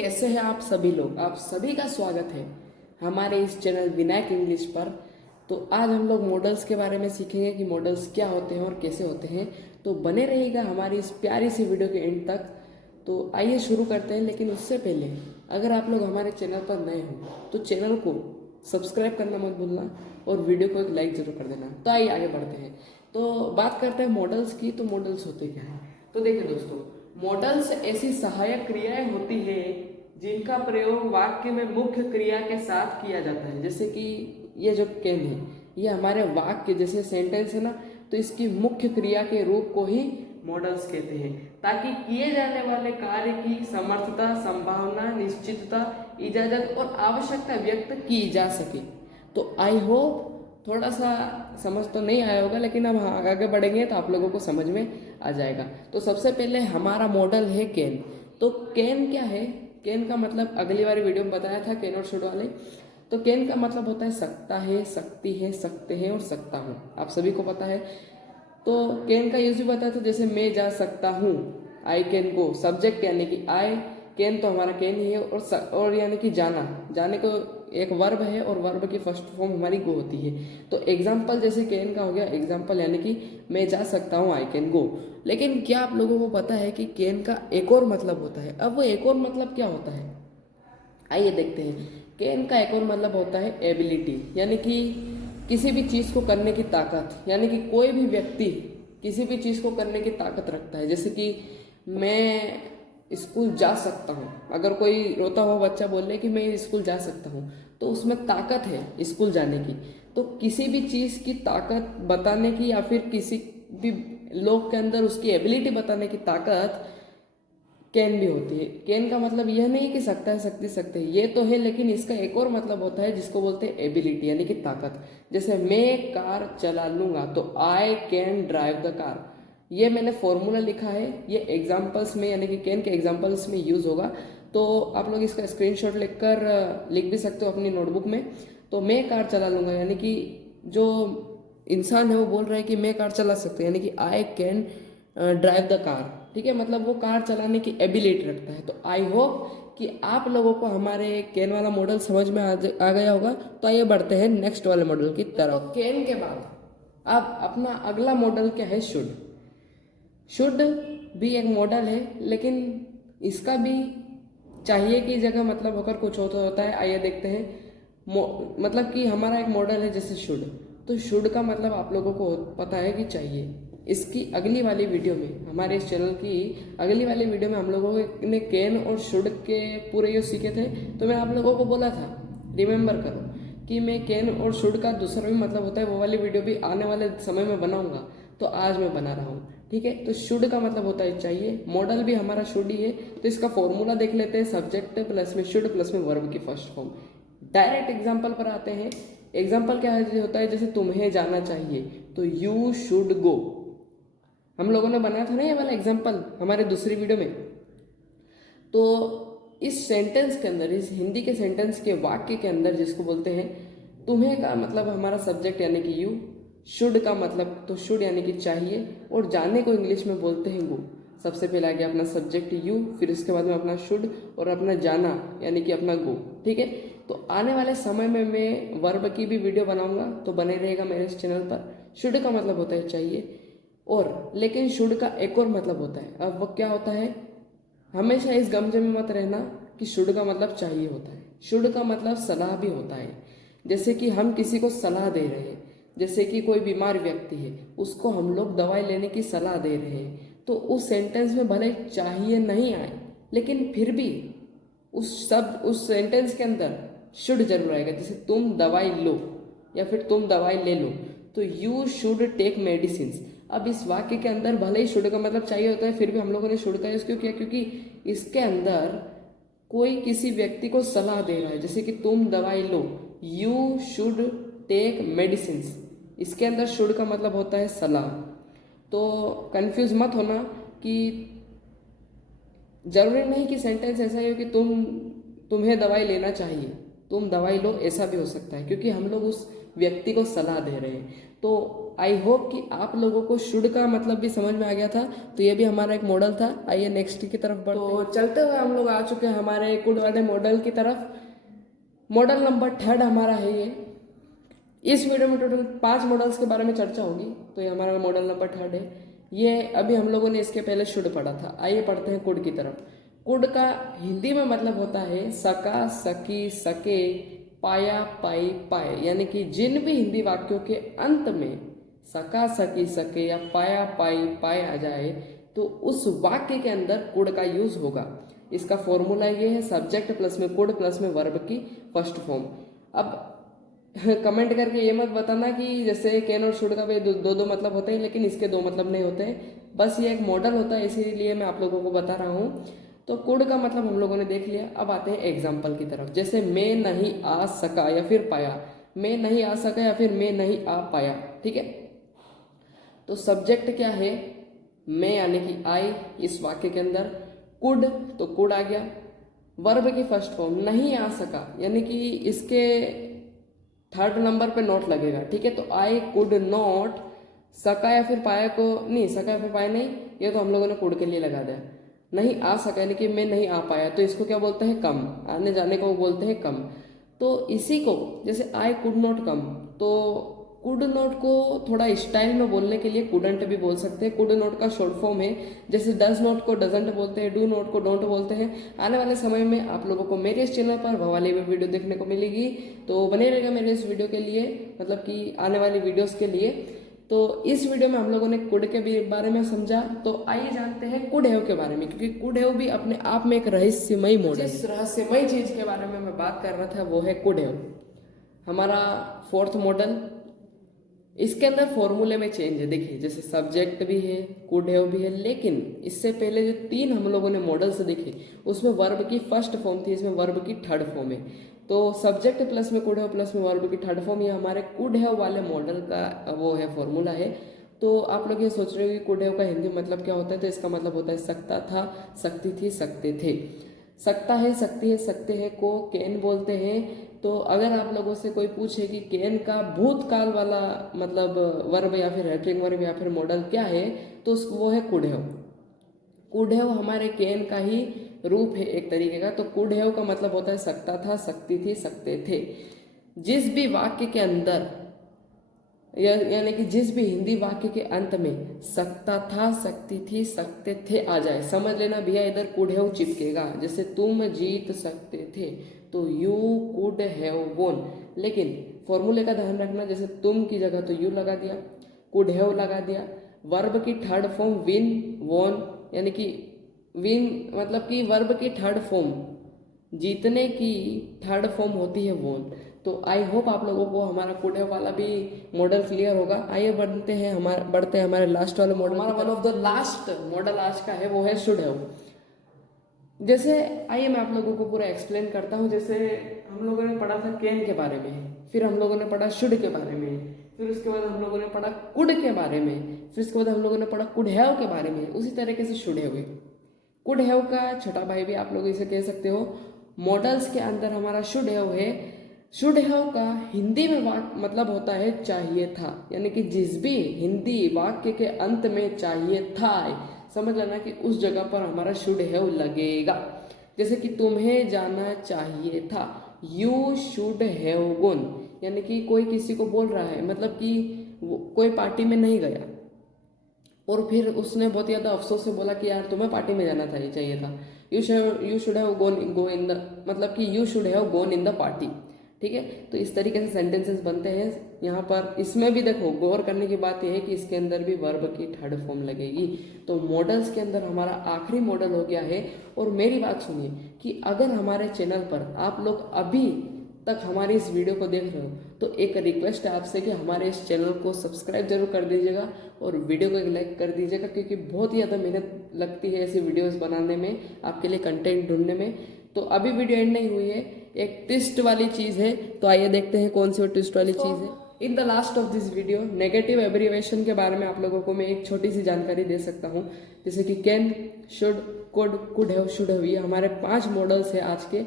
कैसे हैं आप सभी लोग। आप सभी का स्वागत है हमारे इस चैनल विनायक इंग्लिश पर। तो आज हम लोग मॉडल्स के बारे में सीखेंगे कि मॉडल्स क्या होते हैं और कैसे होते हैं। तो बने रहिएगा हमारी इस प्यारी सी वीडियो के एंड तक। तो आइए शुरू करते हैं, लेकिन उससे पहले अगर आप लोग हमारे चैनल पर नए हो तो चैनल को सब्सक्राइब करना मत भूलना और वीडियो को एक लाइक जरूर कर देना। तो आइए आगे बढ़ते हैं। तो बात करते हैं मॉडल्स की। तो मॉडल्स होते क्या हैं? तो देखिए दोस्तों, मॉडल्स ऐसी सहायक क्रियाएं होती है जिनका प्रयोग वाक्य में मुख्य क्रिया के साथ किया जाता है। जैसे कि ये जो कैन है, ये हमारे वाक्य जैसे सेंटेंस है ना, तो इसकी मुख्य क्रिया के रूप को ही मॉडल्स कहते हैं, ताकि किए जाने वाले कार्य की समर्थता, संभावना, निश्चितता, इजाजत और आवश्यकता व्यक्त की जा सके। तो आई होप थोड़ा सा समझ तो नहीं आया होगा, लेकिन अब आगे बढ़ेंगे तो आप लोगों को समझ में आ जाएगा। तो सबसे पहले हमारा मॉडल है कैन। तो कैन क्या है? कैन का मतलब अगली बार वीडियो में बताया था, कैन और शुड वाले। तो कैन का मतलब होता है सकता है, सकती है, सकते हैं और सकता हूँ। आप सभी को पता है। तो कैन का यूज भी बताया था, जैसे मैं जा सकता हूँ, आई कैन गो। सब्जेक्ट यानी कि आई, कैन तो हमारा कैन ही है, और यानी कि जाना, जाने को एक वर्ब है और वर्ब की फर्स्ट फॉर्म हमारी गो होती है। तो एग्जाम्पल जैसे कैन का हो गया एग्जाम्पल, यानी कि मैं जा सकता हूँ, आई कैन गो। लेकिन क्या आप लोगों को पता है कि कैन का एक और मतलब होता है? अब वो एक और मतलब क्या होता है, आइए देखते हैं। कैन का एक और मतलब होता है एबिलिटी, यानी कि किसी भी चीज़ को करने की ताकत, यानी कि कोई भी व्यक्ति किसी भी चीज़ को करने की ताकत रखता है। जैसे कि मैं स्कूल जा सकता हूँ, अगर कोई रोता हुआ बच्चा बोले कि मैं स्कूल जा सकता हूँ, तो उसमें ताकत है स्कूल जाने की। तो किसी भी चीज़ की ताकत बताने की, या फिर किसी भी लोग के अंदर उसकी एबिलिटी बताने की ताकत कैन भी होती है। कैन का मतलब यह नहीं कि सकता है, सकती सकते हैं, ये तो है, लेकिन इसका एक और मतलब होता है जिसको बोलते हैं एबिलिटी, यानी कि ताकत। जैसे मैं कार चला लूंगा, तो I can drive the car. ये मैंने फॉर्मूला लिखा है, ये एग्जाम्पल्स में यानी कि कैन के एग्जाम्पल्स में यूज होगा। तो आप लोग इसका स्क्रीनशॉट लिखकर लिख भी सकते हो अपनी नोटबुक में। तो मैं कार चला लूंगा, यानी कि जो इंसान है वो बोल रहा है कि मैं कार चला सकता हूँ, यानी कि I can drive the car. ठीक है, मतलब वो कार चलाने की एबिलिटी रखता है। तो आई होप कि आप लोगों को हमारे कैन वाला मॉडल समझ में आ गया होगा। तो आइए बढ़ते हैं नेक्स्ट वाले मॉडल की तरफ। तो कैन के बाद अब अपना अगला मॉडल क्या है? शुड। शुड भी एक मॉडल है, लेकिन इसका भी चाहिए की जगह मतलब होकर कुछ होता है। आइए देखते हैं। मतलब कि हमारा एक मॉडल है जैसे शुड, तो शुड का मतलब आप लोगों को पता है कि चाहिए। इसकी अगली वाली वीडियो में, हमारे इस चैनल की अगली वाली वीडियो में हम लोगों ने कैन और शुड के पूरे यूज सीखे थे। तो मैं आप लोगों को बोला था, रिमेम्बर करो, कि मैं कैन और शुड का दूसरा भी मतलब होता है, वो वाली वीडियो भी आने वाले समय में बनाऊंगा। तो आज मैं बना रहा हूँ। ठीक है, तो शुड का मतलब होता है चाहिए, मॉडल भी हमारा शुड ही है। तो इसका फॉर्मूला देख लेते हैं, सब्जेक्ट प्लस में शुड प्लस में वर्ब की फर्स्ट फॉर्म। डायरेक्ट एग्जाम्पल पर आते हैं। एग्जाम्पल क्या होता है? जैसे तुम्हें जाना चाहिए, तो यू शुड गो। हम लोगों ने बनाया था ना ये वाला एग्जाम्पल हमारे दूसरी वीडियो में। तो इस सेंटेंस के अंदर, इस हिंदी के सेंटेंस के वाक्य के अंदर जिसको बोलते हैं, तुम्हें का मतलब हमारा सब्जेक्ट यानी कि यू, शुड का मतलब तो शुड यानी कि चाहिए, और जाने को इंग्लिश में बोलते हैं गो। सबसे पहले आ गया अपना सब्जेक्ट यू, फिर इसके बाद में अपना शुड और अपना जाना यानी कि अपना गो। ठीक है, तो आने वाले समय में मैं वर्ब की भी वीडियो बनाऊंगा, तो बने रहेगा मेरे इस चैनल पर। शुड का मतलब होता है चाहिए, और लेकिन शुड का एक और मतलब होता है। अब वो क्या होता है? हमेशा इस गमजे में मत रहना कि शुड का मतलब चाहिए होता है। शुड का मतलब सलाह भी होता है। जैसे कि हम किसी को सलाह दे रहे हैं, जैसे कि कोई बीमार व्यक्ति है, उसको हम लोग दवाई लेने की सलाह दे रहे हैं, तो उस सेंटेंस में भले चाहिए नहीं आए, लेकिन फिर भी उस सेंटेंस के अंदर शुड जरूर आएगा। जैसे तुम दवाई लो या फिर तुम दवाई ले लो, तो यू शुड टेक मेडिसिन। अब इस वाक्य के अंदर भले ही शुड का मतलब चाहिए होता है, फिर भी हम लोगों ने शुड का यूज क्यों किया? क्योंकि इसके अंदर कोई किसी व्यक्ति को सलाह दे रहा है। जैसे कि तुम दवाई लो, यू शुड टेक मेडिसिन, इसके अंदर शुड का मतलब होता है सलाह। तो कंफ्यूज मत होना कि जरूरी नहीं कि सेंटेंस ऐसा ही हो कि तुम्हें दवाई लेना चाहिए, तुम दवाई लो, ऐसा भी हो सकता है। क्योंकि हम लोग उस व्यक्ति को सलाह दे रहे हैं। तो आई होप कि आप लोगों को शुड का मतलब भी समझ में आ गया था। तो ये भी हमारा एक मॉडल था। आइए नेक्स्ट की तरफ बढ़ते हैं। तो चलते हुए हम लोग आ चुके हैं हमारे कुड वाले मॉडल की तरफ। मॉडल नंबर 3 हमारा है ये। इस वीडियो में टोटल 5 मॉडल्स के बारे में चर्चा होगी। तो ये हमारा मॉडल नंबर 3 है। ये अभी हम लोगों ने इसके पहले शुड पढ़ा था। आइए पढ़ते हैं कुड की तरफ। कुड का हिंदी में मतलब होता है सका, सकी, सके, पाया, पाई, पाए। यानी कि जिन भी हिंदी वाक्यों के अंत में सका, सकी, सके या पाया, पाई, पाए आ जाए तो उस वाक्य के अंदर कुड का यूज होगा। इसका फॉर्मूला ये है सब्जेक्ट प्लस में कुड प्लस में वर्ब की फर्स्ट फॉर्म। अब कमेंट करके ये मत बताना कि जैसे कैन और शुड का भी दो मतलब होते हैं, लेकिन इसके 2 मतलब नहीं होते हैं। बस ये एक मॉडल होता है, इसीलिए मैं आप लोगों को बता रहा हूँ। तो कुड का मतलब हम लोगों ने देख लिया। अब आते हैं एग्जाम्पल की तरफ। जैसे मैं नहीं आ सका या फिर पाया, मैं नहीं आ सका या फिर मैं नहीं आ पाया। ठीक है, तो सब्जेक्ट क्या है, मैं यानी कि आई इस वाक्य के अंदर। कुड तो कुड आ गया। वर्ब की फर्स्ट फॉर्म नहीं आ सका यानी कि इसके 3rd नंबर पे नॉट लगेगा। ठीक है, तो आई कुड नॉट। सका या फिर पाया को नहीं, सका या फिर पाया नहीं, ये तो हम लोगों ने कुड के लिए लगा दिया। नहीं आ सका यानी कि मैं नहीं आ पाया, तो इसको क्या बोलते हैं, कम। आने जाने को बोलते हैं कम। तो इसी को जैसे आई कुड नॉट कम, तो कुड नॉट को थोड़ा स्टाइल में बोलने के लिए कुडंट भी बोल सकते हैं। कुड नॉट का शॉर्ट फॉर्म है। जैसे डज नॉट को डजंट बोलते हैं, डू नॉट को डोंट बोलते हैं। आने वाले समय में आप लोगों को मेरे इस चैनल पर वह वाली भी वीडियो देखने को मिलेगी। तो बने रहेगा मेरे इस वीडियो के लिए, मतलब कि आने वाली वीडियोस के लिए। तो इस वीडियो में हम लोगों ने कुड के भी बारे में समझा। तो आइए जानते हैं कुड हैव के बारे में, क्योंकि कुड हैव भी अपने आप में एक रहस्यमयी मॉडल है। जिस रहस्यमयी चीज के बारे में मैं बात कर रहा था वो है कुड हैव, हमारा 4th मॉडल। इसके अंदर फॉर्मूले में चेंज है। देखिए जैसे सब्जेक्ट भी है, कुड हैव भी है, लेकिन इससे पहले जो 3 हम लोगों ने मॉडल्स देखे उसमें वर्ब की फर्स्ट फॉर्म थी, इसमें वर्ब की 3rd फॉर्म है। तो सब्जेक्ट प्लस में कुड हैव प्लस में वर्ब की 3rd फॉर्म, ये हमारे कुड हैव वाले मॉडल का वो है फॉर्मूला है। तो आप लोग ये सोच रहे हो कि कुड हैव का हिंदी मतलब क्या होता है, तो इसका मतलब होता है सकता था, सकती थी, सकते थे। सकता है, सकती है, सकते हैं को कैन बोलते हैं। तो अगर आप लोगों से कोई पूछे कि कैन का भूतकाल वाला मतलब वर्ब या फिर हेल्पिंग वर्ब या फिर मॉडल क्या है, तो वो है कुड हैव। कुड हैव हमारे कैन का ही रूप है एक तरीके का। तो कुड हैव का मतलब होता है सकता था, सकती थी, सकते थे। जिस भी वाक्य के अंदर यानी कि जिस भी हिंदी वाक्य के अंत में सकता था, सकती थी, सकते थे आ जाए, समझ लेना भैया इधर कुड हैव चिपकेगा। जैसे तुम जीत सकते थे तो यू कुड हैव वोन। लेकिन फॉर्मूले का ध्यान रखना, जैसे तुम की जगह तो यू लगा दिया, कुड हैव लगा दिया। वर्ब की 3rd फॉर्म विन, वोन, यानी कि विन मतलब कि वर्ब की 3rd फॉर्म, जीतने की 3rd फॉर्म होती है वोन। तो आई होप आप लोगों को हमारा कुड हैव वाला भी मॉडल क्लियर होगा। आइए बढ़ते हैं हमारे लास्ट वाले मॉडल। हमारा one of the last model आज का है वो है शुड हैव। जैसे आइए मैं आप लोगों को पूरा एक्सप्लेन करता हूँ। जैसे हम लोगों ने पढ़ा था कैन के बारे में, फिर हम लोगों ने पढ़ा शुड के बारे में, फिर उसके बाद हम लोगों ने पढ़ा कुड के बारे में, फिर उसके बाद हम लोगों ने पढ़ा कुड हैव के बारे में। उसी तरीके से शुड हैव, कुड हैव का छोटा भाई भी आप लोग इसे कह सकते हो। मॉडल्स के अंदर हमारा शुड हैव है। शुड हैव का हिंदी में मतलब होता है चाहिए था, यानी कि जिस भी हिंदी वाक्य के अंत में चाहिए था, समझ लेना कि उस जगह पर हमारा शुड हैव लगेगा। जैसे कि तुम्हें जाना चाहिए था, यू शुड हैव गॉन, यानी कि कोई किसी को बोल रहा है, मतलब कि कोई पार्टी में नहीं गया और फिर उसने बहुत ज़्यादा अफसोस से बोला कि यार तुम्हें पार्टी में जाना था, ये चाहिए था। You should have go in the, मतलब कि you should have gone in the party. ठीक है, तो इस तरीके से सेंटेंसेस बनते हैं यहाँ पर। इसमें भी देखो गौर करने की बात यह है कि इसके अंदर भी वर्ब की 3rd फॉर्म लगेगी। तो मॉडल्स के अंदर हमारा आखिरी मॉडल हो गया है। और मेरी बात सुनिए कि अगर हमारे चैनल पर आप लोग अभी तक हमारी इस वीडियो को देख रहे हो तो एक रिक्वेस्ट है आपसे कि हमारे इस चैनल को सब्सक्राइब जरूर कर दीजिएगा और वीडियो को एक लाइक कर दीजिएगा, क्योंकि बहुत ही ज़्यादा मेहनत लगती है ऐसी वीडियोस बनाने में, आपके लिए कंटेंट ढूंढने में। तो अभी वीडियो एंड नहीं हुई है, एक ट्विस्ट वाली चीज़ है। तो आइए देखते हैं कौन सी ट्विस्ट वाली चीज़ है। In the last of this video negative abbreviation के बारे में आप लोगों को मैं एक छोटी सी जानकारी दे सकता हूँ। जैसे कि can, should, could, could have, should have, ये हमारे 5 मॉडल्स है आज के।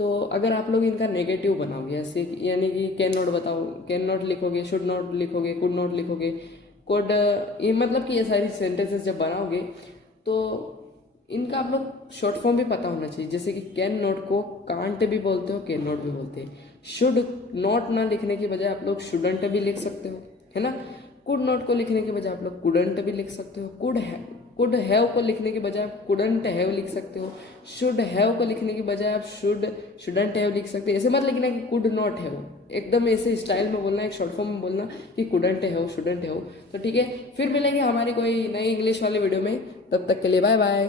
तो अगर आप लोग इनका नेगेटिव बनाओगे ऐसे यानी कि कैन नॉट बताओ, कैन नॉट लिखोगे, शुड नॉट लिखोगे, कुड नॉट लिखोगे, कुड, ये मतलब कि ये सारी सेंटेंसेस जब बनाओगे तो इनका आप लोग शॉर्ट फॉर्म भी पता होना चाहिए। जैसे कि कैन नॉट को कांट भी बोलते हो, कैन नॉट भी बोलते हैं। शुड नॉट ना लिखने की बजाय आप लोग शुडंट भी लिख सकते हो, है ना। कुड नॉट को लिखने के बजाय आप लोग कुडंट भी लिख सकते हो। कुड हैव को लिखने के बजाय आप कुडंट हैव लिख सकते हो। शुड हैव को लिखने के बजाय आप शुडंट हैव लिख सकते हो। ऐसे मत लिखना कि कुड नॉट हैव, एकदम ऐसे स्टाइल में बोलना, एक शॉर्ट फॉर्म में बोलना कि कुडंट हैव, शुडंट हैव। तो ठीक है, फिर मिलेंगे हमारी कोई नई इंग्लिश वाली वीडियो में, तब तक के लिए बाय बाय।